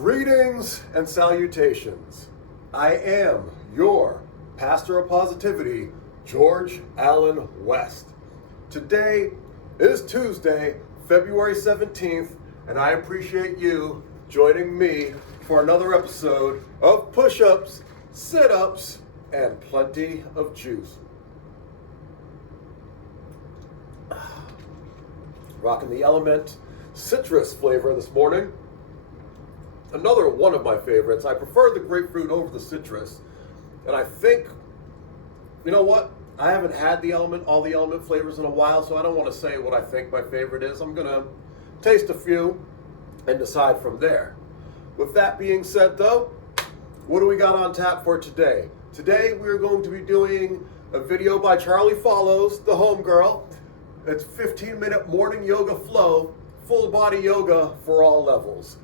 Greetings and salutations. I am your Pastor of Positivity, George Allen West. Today is Tuesday, February 17th, and I appreciate you joining me for another episode of Push-Ups, Sit-Ups, and Plenty of Juice. Rocking the Element citrus flavor this morning. Another one of my favorites. I prefer the grapefruit over the citrus. And I think, you know what? I haven't had all the element flavors in a while, so I don't want to say what I think my favorite is. I'm going to taste a few and decide from there. With that being said, though, what do we got on tap for today? Today we're going to be doing a video by Charlie Follows, the homegirl. It's 15-minute morning yoga flow, full body yoga for all levels.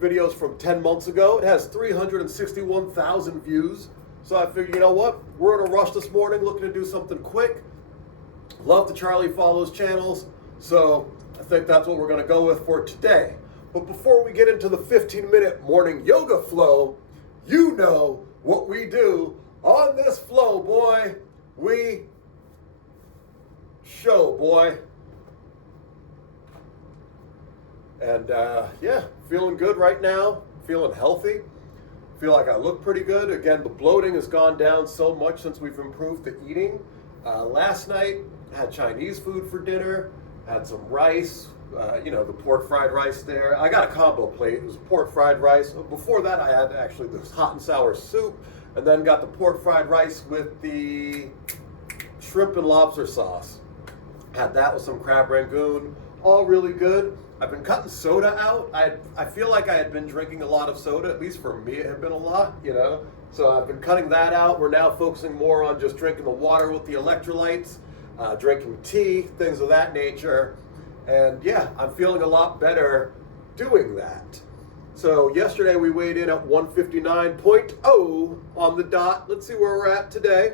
Videos from 10 months ago. It has 361,000 views. So I figured, you know what? We're in a rush this morning, looking to do something quick. Love the Charlie Follows channels. So I think that's what we're going to go with for today. But before we get into the 15-minute morning yoga flow, you know what we do on this flow, boy. We show, boy. And yeah, feeling good right now, feeling healthy, feel like I look pretty good. Again, the bloating has gone down so much since we've improved the eating. Last night, I had Chinese food for dinner, had some rice, the pork fried rice there. I got a combo plate, it was pork fried rice. Before that, I had actually this hot and sour soup, and then got the pork fried rice with the shrimp and lobster sauce. Had that with some crab rangoon, all really good. I've been cutting soda out. I feel like I had been drinking a lot of soda, at least for me it had been a lot, So I've been cutting that out. We're now focusing more on just drinking the water with the electrolytes, drinking tea, things of that nature. And yeah, I'm feeling a lot better doing that. So yesterday we weighed in at 159.0 on the dot. Let's see where we're at today.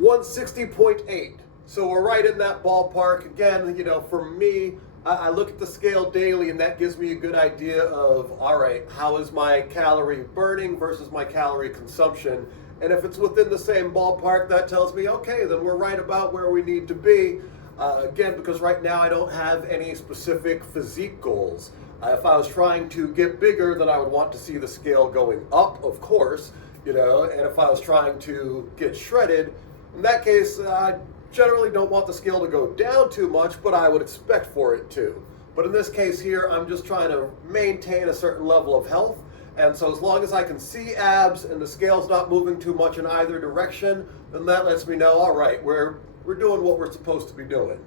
160.8. So we're right in that ballpark. Again, for me, I look at the scale daily and that gives me a good idea of, all right, how is my calorie burning versus my calorie consumption? And if it's within the same ballpark, that tells me, okay, then we're right about where we need to be. Again, because right now I don't have any specific physique goals. If I was trying to get bigger, then I would want to see the scale going up, of course, and if I was trying to get shredded, in that case, I generally don't want the scale to go down too much, but I would expect for it to. But in this case here, I'm just trying to maintain a certain level of health. And so as long as I can see abs and the scale's not moving too much in either direction, then that lets me know, all right, we're doing what we're supposed to be doing.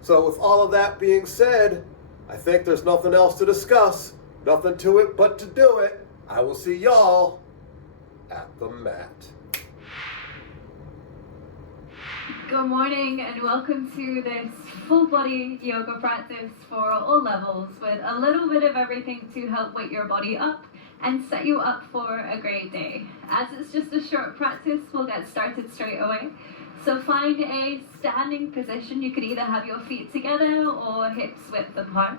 So with all of that being said, I think there's nothing else to discuss, nothing to it but to do it. I will see y'all at the mat. Good morning and welcome to this full body yoga practice for all levels with a little bit of everything to help wake your body up and set you up for a great day. As it's just a short practice, we'll get started straight away. So find a standing position. You could either have your feet together or hips width apart.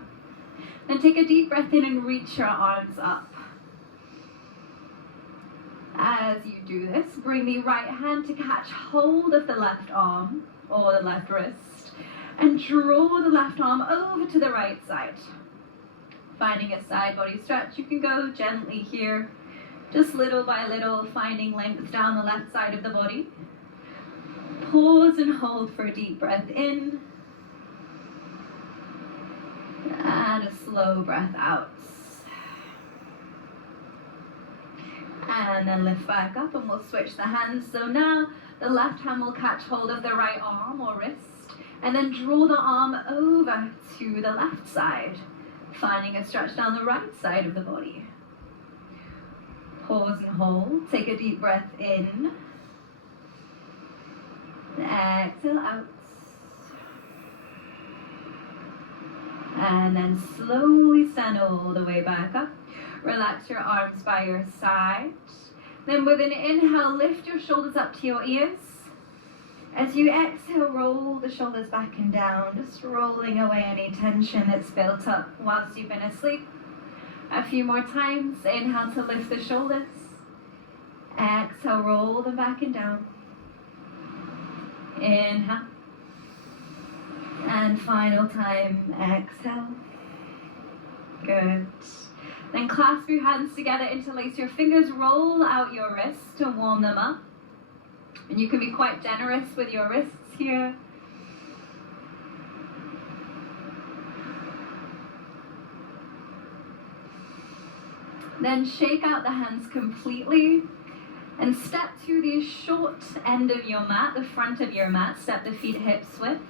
Then take a deep breath in and reach your arms up. As you do this, bring the right hand to catch hold of the left arm or the left wrist and draw the left arm over to the right side. Finding a side body stretch, you can go gently here, just little by little, finding length down the left side of the body. Pause and hold for a deep breath in and a slow breath out. And then lift back up and we'll switch the hands. So now the left hand will catch hold of the right arm or wrist and then draw the arm over to the left side, finding a stretch down the right side of the body. Pause and hold. Take a deep breath in. Exhale out. And then slowly stand all the way back up. Relax your arms by your side. Then with an inhale, lift your shoulders up to your ears. As you exhale, roll the shoulders back and down, just rolling away any tension that's built up whilst you've been asleep. A few more times. Inhale to lift the shoulders. Exhale, roll them back and down. Inhale. And final time, exhale. Good. Then clasp your hands together, interlace your fingers, roll out your wrists to warm them up. And you can be quite generous with your wrists here. Then shake out the hands completely and step to the short end of your mat, the front of your mat. Step the feet hips width.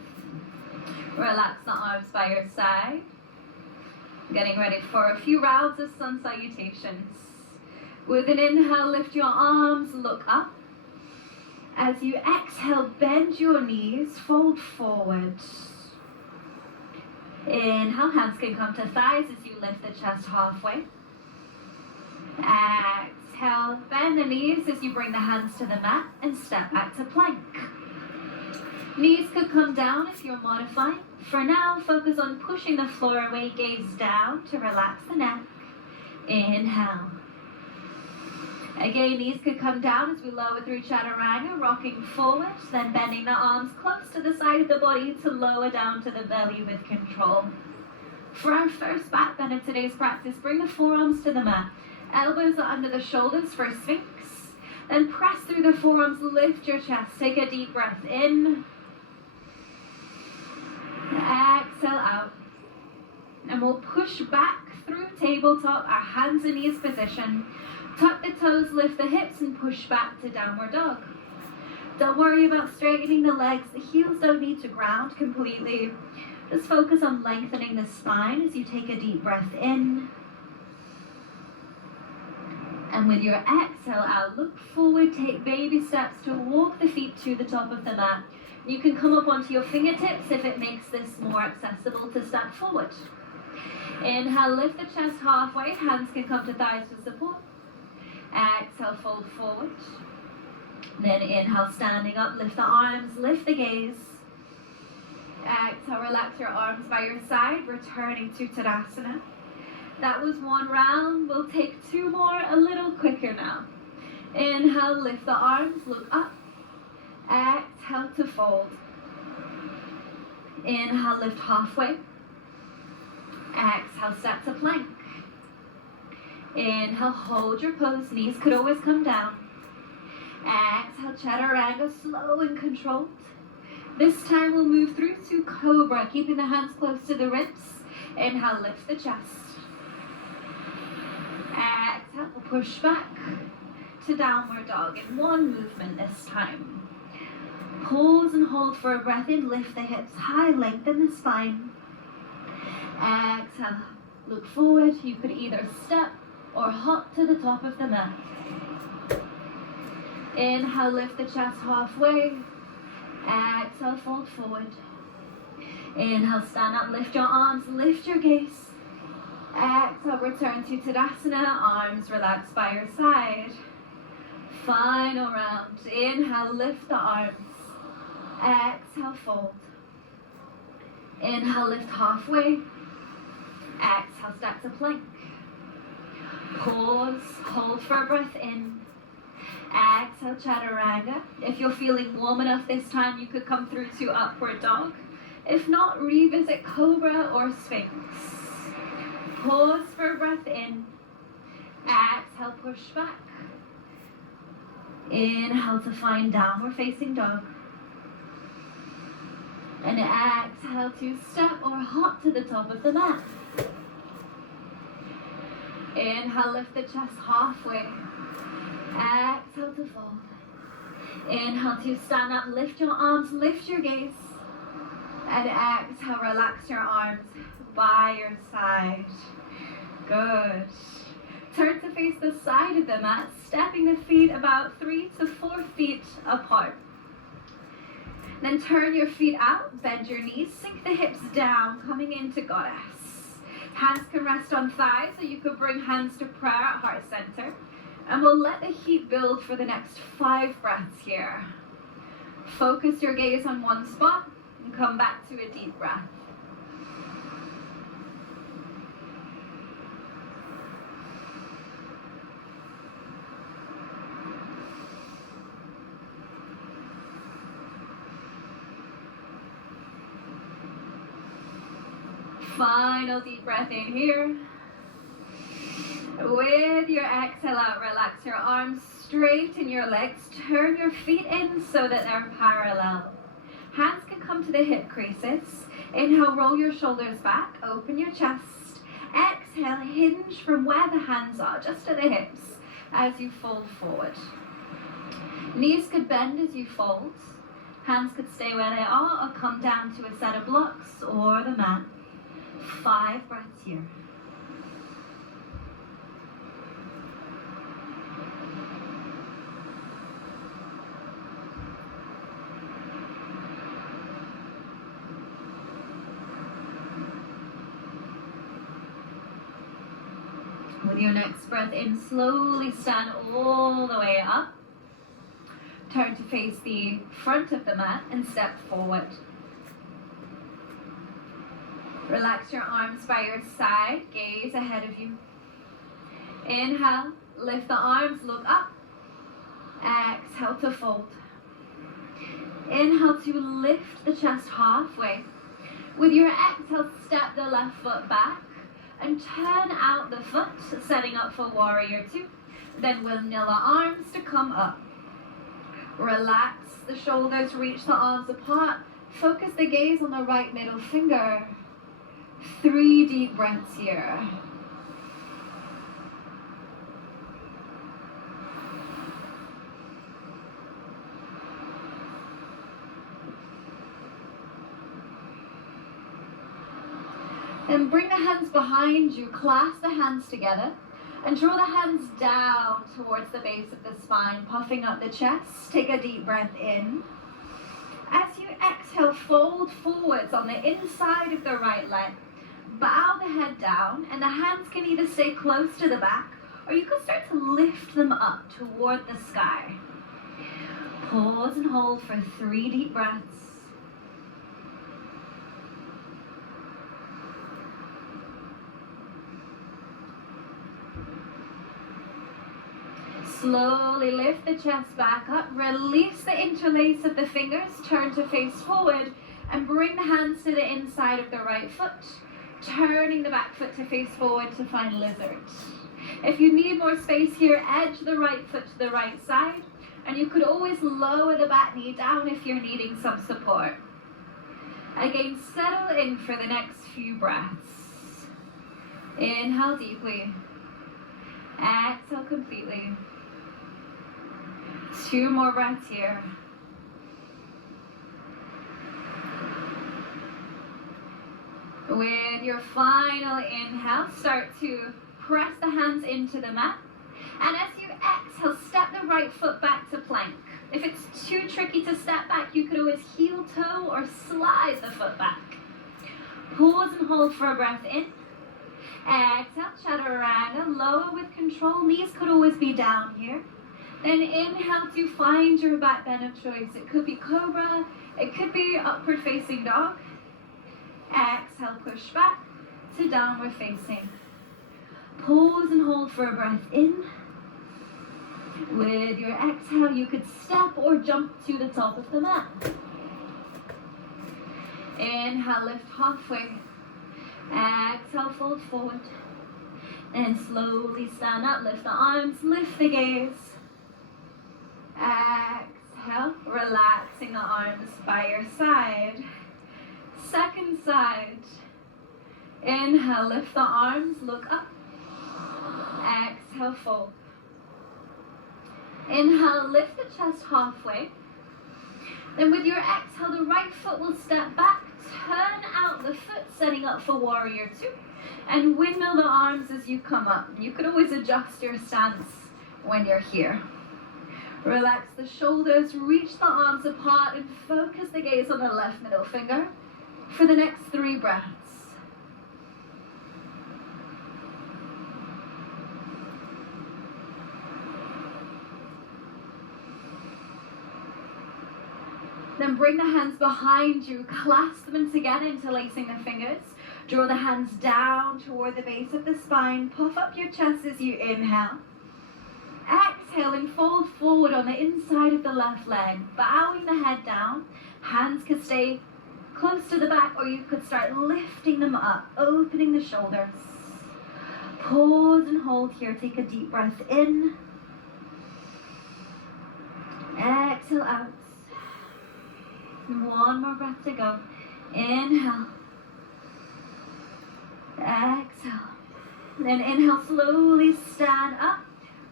Relax the arms by your side. Getting ready for a few rounds of sun salutations. With an inhale, lift your arms, look up. As you exhale, bend your knees, fold forward. Inhale, hands can come to thighs as you lift the chest halfway. Exhale, bend the knees as you bring the hands to the mat and step back to plank. Knees could come down if you're modifying. For now, focus on pushing the floor away, gaze down to relax the neck. Inhale. Again, knees could come down as we lower through chaturanga, rocking forward, then bending the arms close to the side of the body to lower down to the belly with control. For our first back bend of today's practice, bring the forearms to the mat. Elbows are under the shoulders for a sphinx. Then press through the forearms, lift your chest. Take a deep breath in. Exhale out. And we'll push back through tabletop, our hands and knees position. Tuck the toes, lift the hips, and push back to downward dog. Don't worry about straightening the legs. The heels don't need to ground completely. Just focus on lengthening the spine as you take a deep breath in. And with your exhale out, look forward, take baby steps to walk the feet to the top of the mat. You can come up onto your fingertips if it makes this more accessible to step forward. Inhale, lift the chest halfway, hands can come to thighs for support. Exhale, fold forward. Then inhale, standing up, lift the arms, lift the gaze. Exhale, relax your arms by your side, returning to Tadasana. That was one round. We'll take two more, a little quicker now. Inhale, lift the arms, look up. Exhale to fold. Inhale, lift halfway. Exhale, step to plank. Inhale, hold your pose. Knees could always come down. Exhale, chaturanga, slow and controlled. This time we'll move through to cobra, keeping the hands close to the ribs. Inhale, lift the chest. Exhale, we'll push back to downward dog in one movement this time. Pause and hold for a breath in. Lift the hips high, lengthen the spine. Exhale, look forward. You could either step or hop to the top of the mat. Inhale, lift the chest halfway. Exhale, fold forward. Inhale, stand up, lift your arms, lift your gaze. Exhale, return to Tadasana, arms relaxed by your side. Final round. Inhale, lift the arms. Exhale, fold. Inhale, lift halfway. Exhale, step to plank. Pause, hold for a breath in. Exhale, chaturanga. If you're feeling warm enough this time, you could come through to upward dog. If not, revisit cobra or sphinx. Pause for a breath in. Exhale, push back. Inhale to find downward facing dog. And exhale to step or hop to the top of the mat. Inhale, lift the chest halfway. Exhale to fold. Inhale to stand up, lift your arms, lift your gaze. And exhale, relax your arms by your side. Good. Turn to face the side of the mat, stepping the feet about 3 to 4 feet apart. Then turn your feet out, bend your knees, sink the hips down, coming into goddess. Hands can rest on thighs, or you could bring hands to prayer at heart center. And we'll let the heat build for the next 5 breaths here. Focus your gaze on one spot and come back to a deep breath. Final deep breath in here. With your exhale out, relax your arms, straighten your legs, turn your feet in so that they're parallel. Hands can come to the hip creases. Inhale, roll your shoulders back, open your chest. Exhale, hinge from where the hands are, just at the hips, as you fold forward. Knees could bend as you fold. Hands could stay where they are or come down to a set of blocks or the mat. 5 breaths here. With your next breath in, slowly stand all the way up. Turn to face the front of the mat and step forward. Relax your arms by your side, gaze ahead of you. Inhale, lift the arms, look up. Exhale to fold. Inhale to lift the chest halfway. With your exhale, step the left foot back and turn out the foot, setting up for warrior 2. Then windmill the arms to come up. Relax the shoulders, reach the arms apart. Focus the gaze on the right middle finger. 3 deep breaths here. Then bring the hands behind you, clasp the hands together, and draw the hands down towards the base of the spine, puffing up the chest. Take a deep breath in. As you exhale, fold forwards on the inside of the right leg. Bow the head down, and the hands can either stay close to the back, or you can start to lift them up toward the sky. Pause and hold for 3 deep breaths. Slowly lift the chest back up, release the interlace of the fingers, turn to face forward, and bring the hands to the inside of the right foot, turning the back foot to face forward to find lizard. If you need more space here, edge the right foot to the right side, and you could always lower the back knee down if you're needing some support. Again, settle in for the next few breaths. Inhale deeply. Exhale completely. 2 more breaths here. With your final inhale, start to press the hands into the mat. And as you exhale, step the right foot back to plank. If it's too tricky to step back, you could always heel toe or slide the foot back. Pause and hold for a breath in. Exhale, chaturanga, lower with control. Knees could always be down here. Then inhale to find your back bend of choice. It could be cobra, it could be upward facing dog. Exhale, push back to downward facing. Pause and hold for a breath in. With your exhale, you could step or jump to the top of the mat. Inhale, lift halfway. Exhale, fold forward. And slowly stand up, lift the arms, lift the gaze. Exhale, relaxing the arms by your side. Second side. Inhale, lift the arms, look up. Exhale, fold. Inhale, lift the chest halfway. Then with your exhale, the right foot will step back, turn out the foot, setting up for warrior 2. And windmill the arms as you come up. You could always adjust your stance when you're here. Relax the shoulders, reach the arms apart, and focus the gaze on the left middle finger for the next 3 breaths. Then bring the hands behind you, clasp them together, interlacing the fingers. Draw the hands down toward the base of the spine. Puff up your chest as you inhale. Exhale and fold forward on the inside of the left leg, bowing the head down. Hands could stay close to the back, or you could start lifting them up, opening the shoulders. Pause and hold here. Take a deep breath in. Exhale out. One more breath to go. Inhale. Exhale. Then inhale, slowly stand up.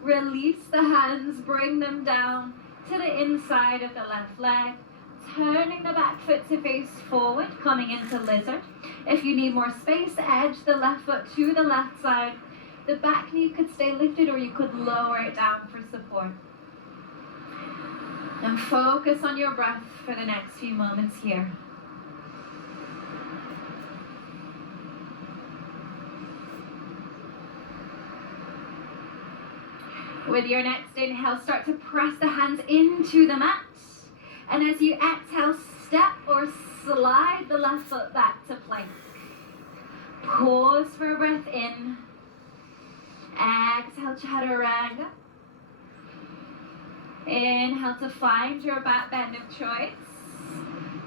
Release the hands, bring them down to the inside of the left leg. Turning the back foot to face forward, coming into lizard. If you need more space, edge the left foot to the left side. The back knee could stay lifted, or you could lower it down for support. And focus on your breath for the next few moments here. With your next inhale, start to press the hands into the mat. And as you exhale, step or slide the left foot back to plank. Pause for a breath in. Exhale, chaturanga. Inhale to find your back bend of choice.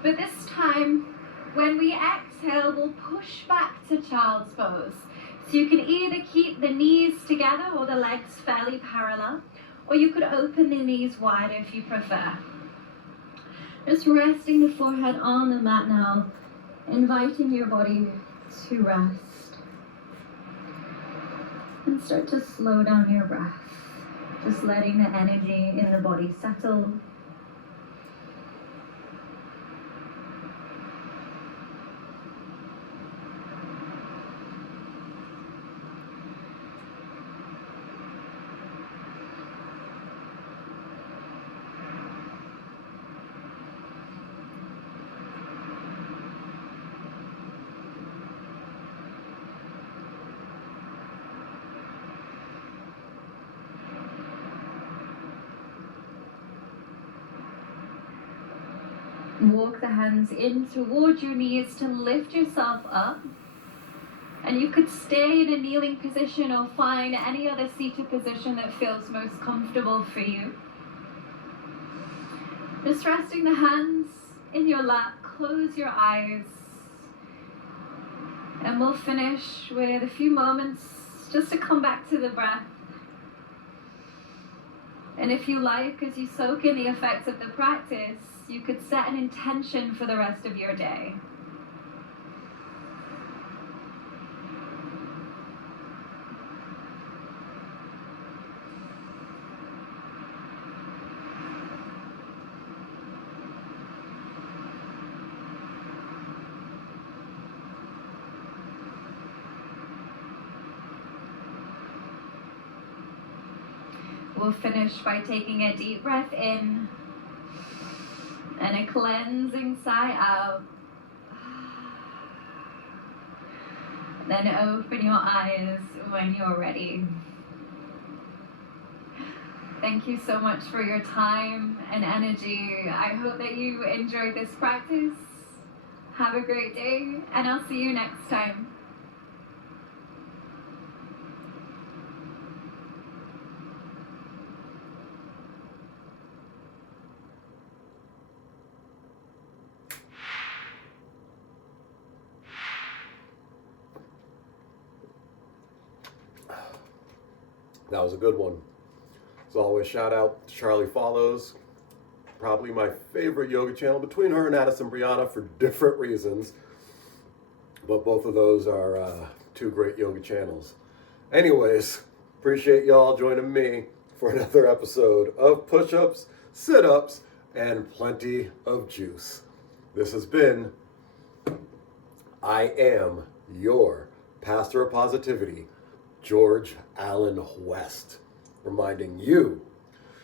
But this time, when we exhale, we'll push back to child's pose. So you can either keep the knees together or the legs fairly parallel, or you could open the knees wider if you prefer. Just resting the forehead on the mat now, inviting your body to rest. And start to slow down your breath, just letting the energy in the body settle. Walk the hands in towards your knees to lift yourself up. And you could stay in a kneeling position or find any other seated position that feels most comfortable for you. Just resting the hands in your lap, close your eyes. And we'll finish with a few moments just to come back to the breath. And if you like, as you soak in the effects of the practice, you could set an intention for the rest of your day. We'll finish by taking a deep breath in and a cleansing sigh out. Then open your eyes when you're ready. Thank you so much for your time and energy. I hope that you enjoyed this practice. Have a great day, and I'll see you next time. That was a good one. As always, shout out to Charlie Follows, probably my favorite yoga channel between her and Addison Brianna for different reasons, but both of those are two great yoga channels. Anyways, appreciate y'all joining me for another episode of Push-Ups, Sit-Ups, and Plenty of Juice. This has been I Am Your Pastor of Positivity, George Allen West, reminding you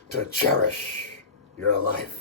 to cherish your life.